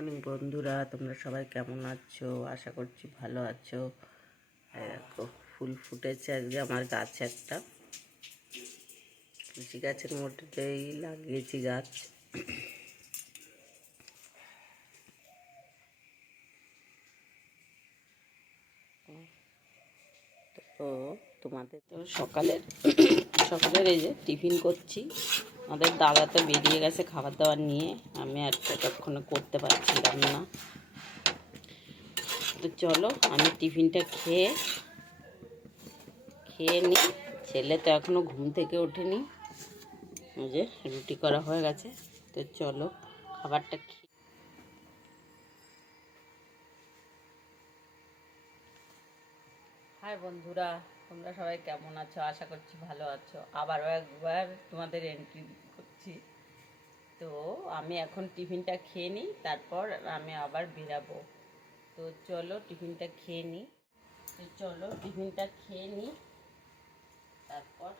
Morning বন্ধুরা, তোমরা সবাই কেমন আছো? আশা করছি ভালো আছো। এই দেখো ফুল ফুটেছে আজকে আমার গাছে। একটা তুলসী গাছের মধ্যেই লাগিয়েছি গাছ। তো তোমাদের তো সকালের এই যে টিফিন করছি। আমাদের দাদা তো বেরিয়ে গেছে খাবার দাবার নিয়ে, আমি আর ততক্ষণে করতে পারছিলাম না। তো চলো আমি টিফিনটা খেয়ে নিই। ছেলে তো এখনও ঘুম থেকে ওঠেনি। ওই যে রুটি করা হয়ে গেছে, তো চলো খাবারটা খেয়ে। হাই বন্ধুরা, তোমরা সবাই কেমন আছো? আশা করছি ভালো আছো। আবারও একবার তোমাদের এন্ট্রি করছি। তো আমি এখন টিফিনটা খেয়ে নিই, তারপর আমি আবার বেরাবো। তো চলো টিফিনটা খেয়ে নিই। তারপর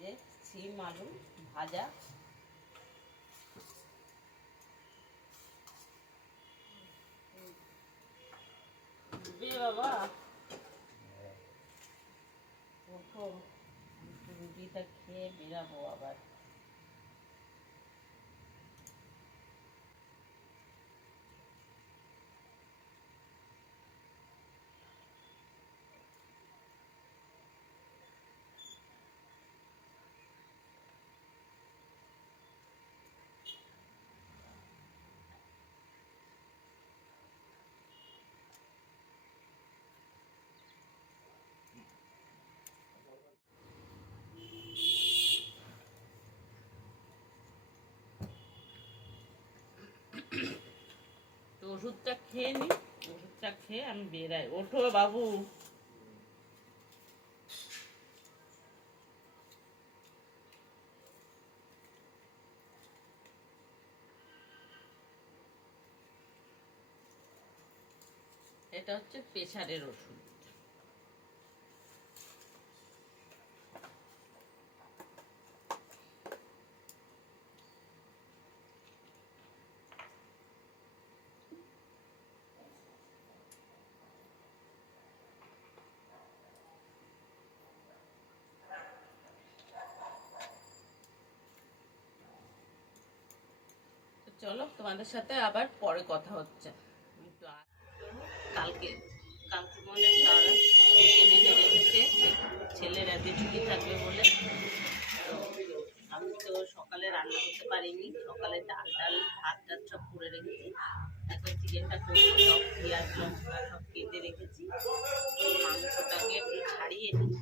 যে সিম আলু ভাজা, বাবা ওঠো, রুটিটা খেয়ে বেরাবো আবার। তো ওষুধটা খেয়ে নি, ওষুধটা খেয়ে আমি বেরাই। ওঠো বাবু। এটা হচ্ছে প্রেশারের ওষুধ। চলো তোমাদের সাথে আবার পরে কথা হচ্ছে। কালকে কালকে মনে চাল চিকেন এনে রেখেছে, ছেলের আজকে ছুটি থাকবে বলে। তো আমি তো সকালে রান্না করতে পারিনি, সকালে ডাল ভাত সব করে রেখেছি। এখন চিকেনটা করবো, সব পেঁয়াজ লঙ্কা সব কেটে রেখেছি। মাংসটাকে একটু ছাড়িয়ে নিই।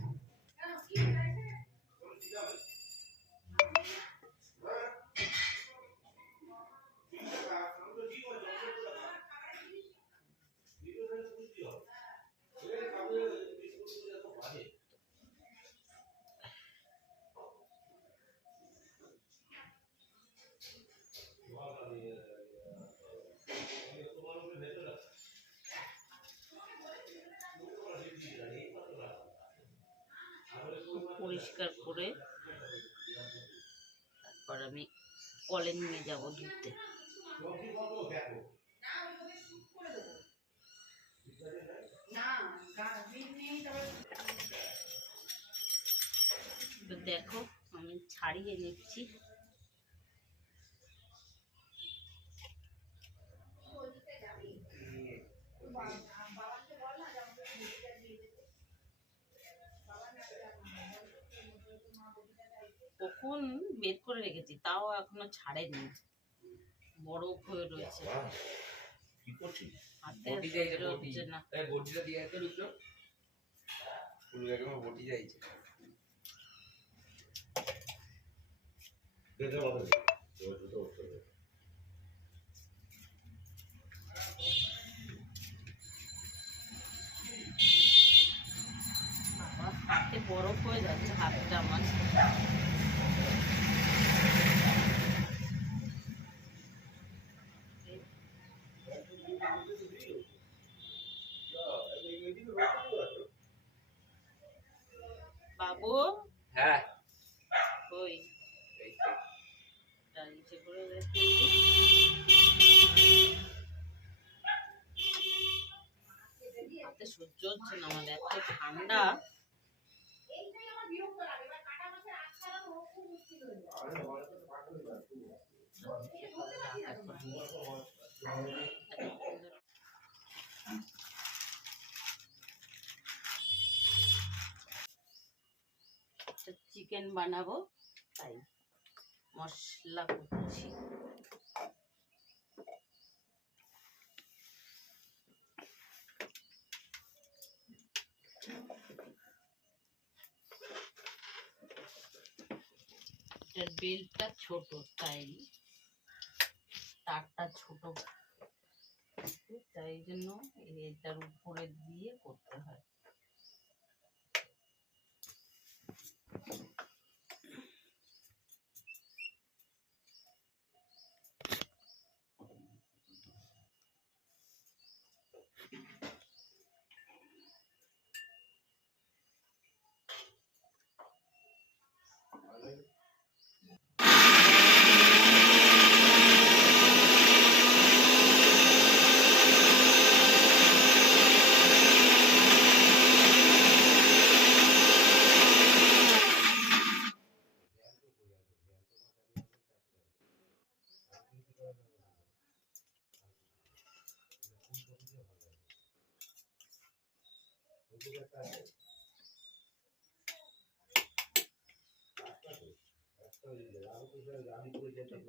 পরিষ্কার করে তারপর আমি কলে নিয়ে যাবো ধুতে। তো দেখো আমি ছাড়িয়ে নিচ্ছি। কখন বের করে রেখেছি, তাও এখনো ছাড়েনি, বরফ হয়ে রয়েছে। কি করছিস? হাতে হচ্ছে না। এই বটিটা দিয়ে এত রুদ্র ফুল গাছে আমার বটি যাইছে। দেখে বলো তো তো উঠতে হবে। আমার হাতে বরফ হয়ে যাচ্ছে, হাতটা আমার। বাবু, হ্যাঁ কই? সহ্য হচ্ছে না আমার, এত ঠান্ডা। চিকেন বানাবো তাই মশলা করছি। বেলটা ছোট তাই তারটা ছোট, তাই জন্য এটার উপরে দিয়ে করতে হয়।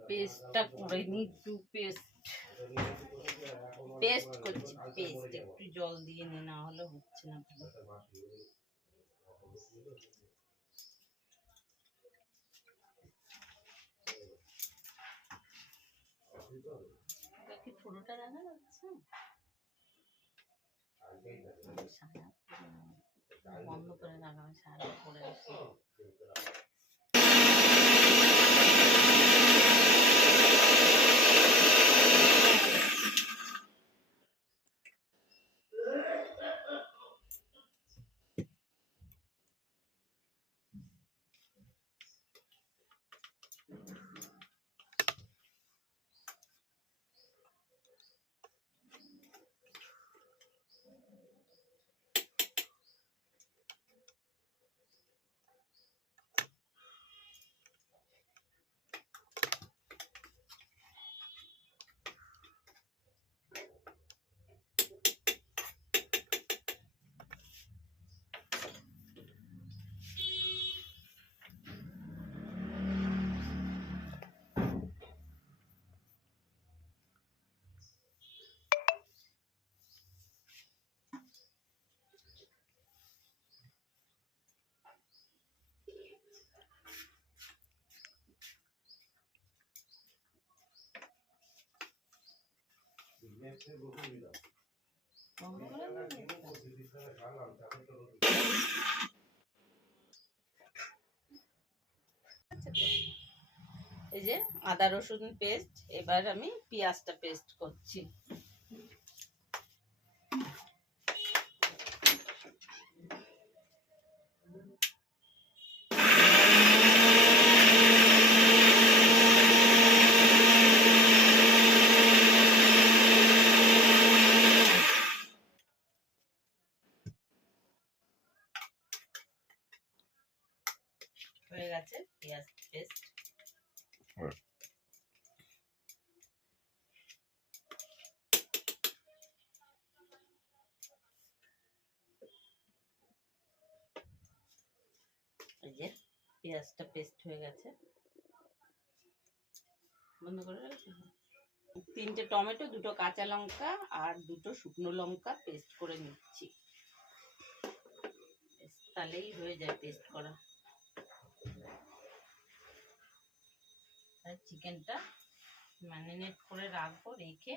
পেস্টটা করে নি, একটু পেস্ট করছি। পেস্ট একটু জল দিয়ে নি, না হলে হচ্ছে না ভালো। কি পুরোটা দেখা যাচ্ছে? বন্ধ করে রাখা, সারা পরে আসি। এই যে আদা রসুন পেস্ট, এবার আমি পেঁয়াজটা পেস্ট করছি। হয়ে গেছে পেঁয়াজ পেস্ট। এই যে পেঁয়াজটা পেস্ট হয়ে গেছে, বন্ধ করে রাখি। 3টে টমেটো, 2টো কাঁচা লঙ্কা আর 2টো শুকনো লঙ্কা পেস্ট করে নিচ্ছি। তাহলেই হয়ে যায় পেস্ট করা। আর চিকেনটা ম্যারিনেট করে রাখবো, রেখে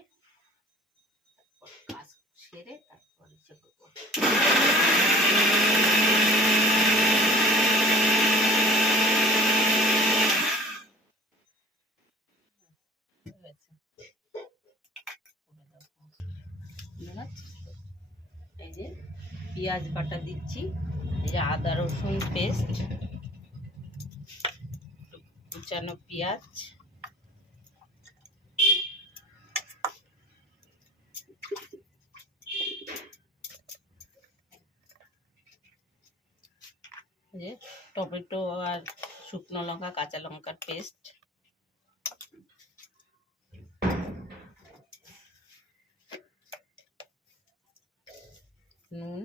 কাজ সেরে তারপরে ইচ্ছে করবো। এই যে পেঁয়াজ বাটা দিচ্ছি, এই যে আদা রসুন পেস্ট, কুচানো পেঁয়াজ, যে টমেটো আর শুকনো লঙ্কা কাঁচা লঙ্কার পেস্ট, নুন।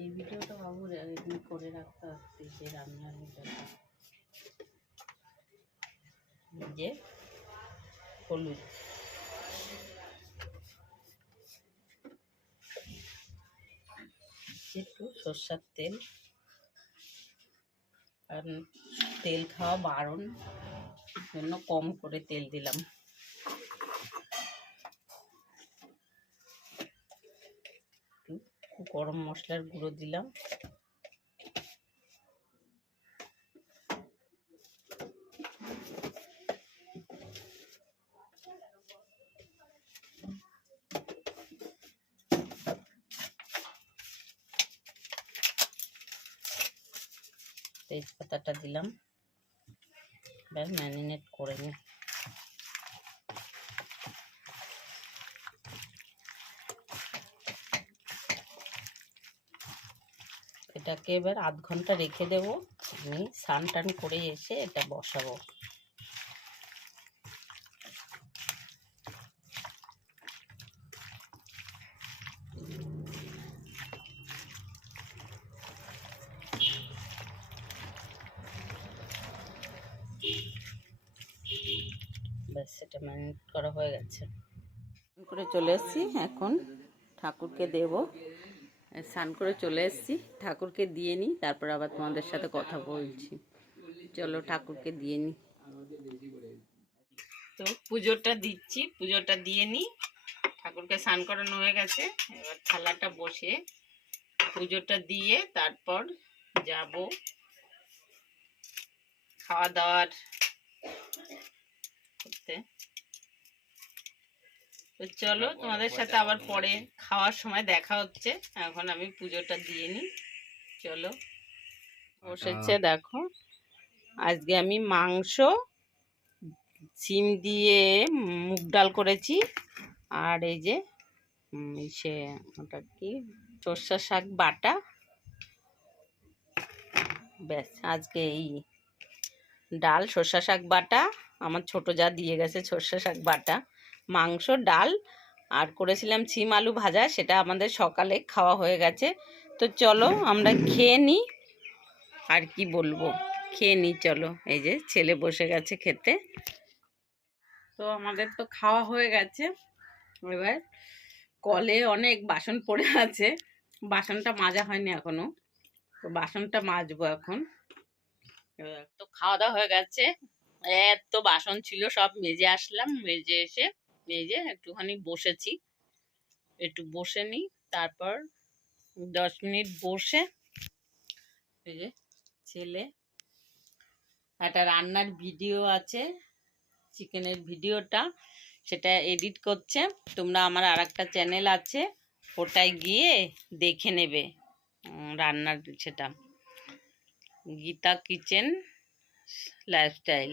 এই ভিডিওটা বাবু রেডি করে রাখতে হচ্ছে যে রান্নার ভিডিওটা। যে হলুদ, একটু সর্ষের তেল, আর তেল খাওয়া বারণ, জন্য কম করে তেল দিলাম। গরম মশলার গুঁড়ো দিলাম, তেজপাতাটা দিলাম। এবার ম্যারিনেট করে নিই। এটাকে এবার আধ ঘন্টা রেখে দেবো। আমি স্নান টান করে এসে এটা বসাবো। ব্যাস, এটা ম্যারিনেট করা হয়ে গেছে। করে চলে এসেছি, এখন ঠাকুরকে দেব। স্নান করে চলে এসেছি, ঠাকুরকে দিয়ে নিই, তারপর আবার তোমাদের সাথে কথা বলছি। চলো ঠাকুরকে দিয়ে নিই। তো পুজোটা দিচ্ছি, পুজোটা দিয়ে নিই। ঠাকুরকে স্নান করানো হয়ে গেছে, এবার থালাটা বসে পুজোটা দিয়ে তারপর যাব খাওয়া দাওয়ার করতে। তো চলো তোমাদের সাথে আবার পরে খাওয়ার সময় দেখা হচ্ছে। এখন আমি পুজোটা দিয়ে নিই। চলো, বসেছে দেখো। আজকে আমি মাংস, সিম দিয়ে মুগ ডাল করেছি, আর এই যে সে ওটা কি সর্ষে শাক বাটা। ব্যাস, আজকে এই ডাল, সর্ষে শাক বাটা, আমার ছোটো যা দিয়ে গেছে সর্ষে শাক বাটা, মাংস, ডাল, আর করেছিলাম সিম আলু ভাজা, সেটা আমাদের সকালে খাওয়া হয়ে গেছে। তো চলো আমরা খেয়ে নিই। আর কি বলবো, খেয়ে নিই চলো। এই যে ছেলে বসে গেছে খেতে। তো আমাদের তো খাওয়া হয়ে গেছে। এবার কলে অনেক বাসন পড়ে আছে, বাসনটা মাজা হয়নি এখনো, তো বাসনটা মাজবো এখন। তো খাওয়া দাওয়া হয়ে গেছে, এত বাসন ছিল সব মেজে আসলাম। মেজে এসে এই যে একটুখানি বসেছি, একটু বসে নিই, তারপর 10 মিনিট বসে এই যে ছেলে একটা রান্নার ভিডিও আছে, চিকেনের ভিডিওটা, সেটা এডিট করছে। তোমরা আমার আর একটা চ্যানেল আছে, ওটায় গিয়ে দেখে নেবে রান্নার, সেটা গীতা কিচেন লাইফস্টাইল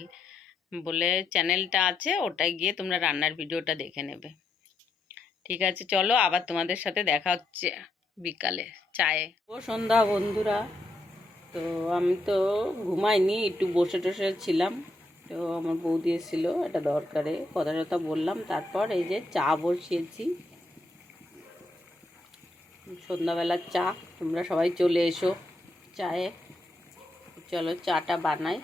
বলে চ্যানেলটা আছে, ওটায় গিয়ে তোমরা রান্নার ভিডিওটা দেখে নেবে। ঠিক আছে, চলো আবার তোমাদের সাথে দেখা হচ্ছে বিকালে চায়ে। ও সন্ধ্যা বন্ধুরা, তো আমি তো ঘুমাইনি, একটু বসে টসে ছিলাম। তো আমার বৌদি এসেছিলো, এটা দরকারে কথা টথা বললাম। তারপর এই যে চা বসিয়েছি, সন্ধ্যাবেলার চা। তোমরা সবাই চলে এসো চায়ে। চলো চাটা বানাই।